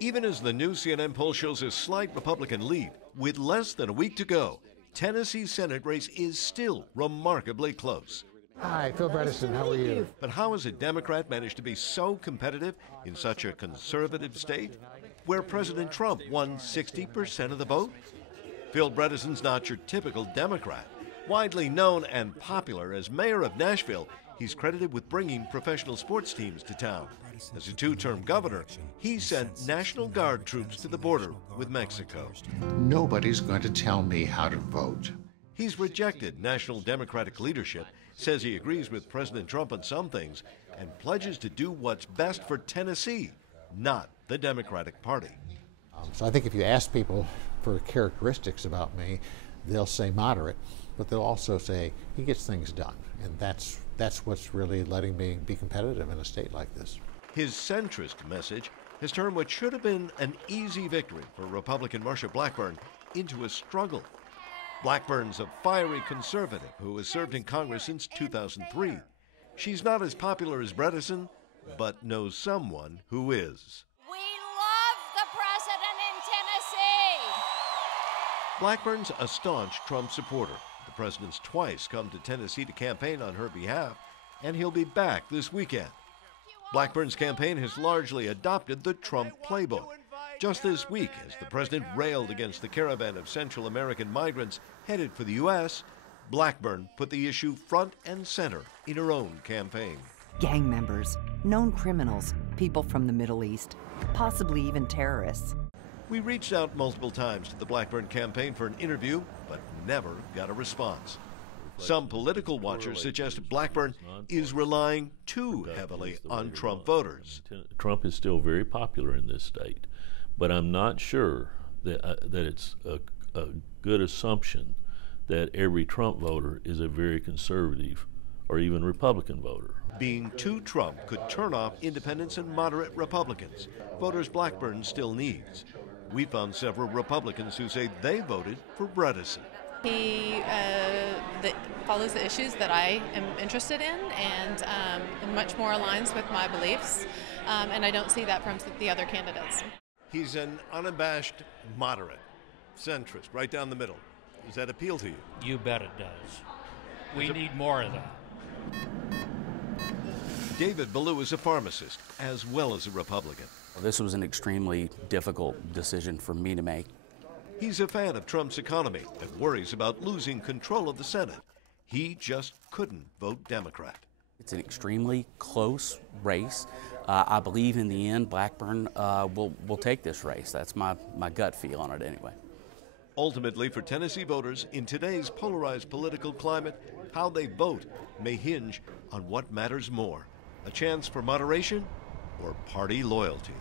Even as the new CNN poll shows a slight Republican lead, with less than a week to go, Tennessee's Senate race is still remarkably close. Hi, Phil Bredesen, how are you? But how has a Democrat managed to be so competitive in such a conservative state, where President Trump won 60% of the vote? Phil Bredesen's not your typical Democrat. Widely known and popular as mayor of Nashville, he's credited with bringing professional sports teams to town. As a two-term governor, he sent National Guard troops to the border with Mexico. Nobody's going to tell me how to vote. He's rejected national Democratic leadership, says he agrees with President Trump on some things, and pledges to do what's best for Tennessee, not the Democratic Party. So I think if you ask people for characteristics about me, they'll say moderate, but they'll also say he gets things done. And that's what's really letting me be competitive in a state like this. His centrist message has turned what should have been an easy victory for Republican Marsha Blackburn into a struggle. Blackburn's a fiery conservative who has served in Congress since 2003. She's not as popular as Bredesen, but knows someone who is. We love the president in Tennessee. Blackburn's a staunch Trump supporter. The president's twice come to Tennessee to campaign on her behalf, and he'll be back this weekend. Blackburn's campaign has largely adopted the Trump playbook. Just this week, as the president railed against the caravan of Central American migrants headed for the U.S., Blackburn put the issue front and center in her own campaign. Gang members, known criminals, people from the Middle East, possibly even terrorists. We reached out multiple times to the Blackburn campaign for an interview, but never got a response. Some political watchers suggest Blackburn is relying too heavily on Trump voters. Trump is still very popular in this state, but I'm not sure that it's a good assumption that every Trump voter is a very conservative or even Republican voter. Being too Trump could turn off independents and moderate Republicans, voters Blackburn still needs. We found several Republicans who say they voted for Bredesen. He follows the issues that I am interested in and much more aligns with my beliefs, and I don't see that from the other candidates. He's an unabashed moderate, centrist, right down the middle. Does that appeal to you? You bet it does. We need more of that. David Ballou is a pharmacist as well as a Republican. This was an extremely difficult decision for me to make. He's a fan of Trump's economy and worries about losing control of the Senate. He just couldn't vote Democrat. It's an extremely close race. I believe in the end Blackburn will take this race. That's my gut feel on it anyway. Ultimately, for Tennessee voters, in today's polarized political climate, how they vote may hinge on what matters more, a chance for moderation or party loyalty.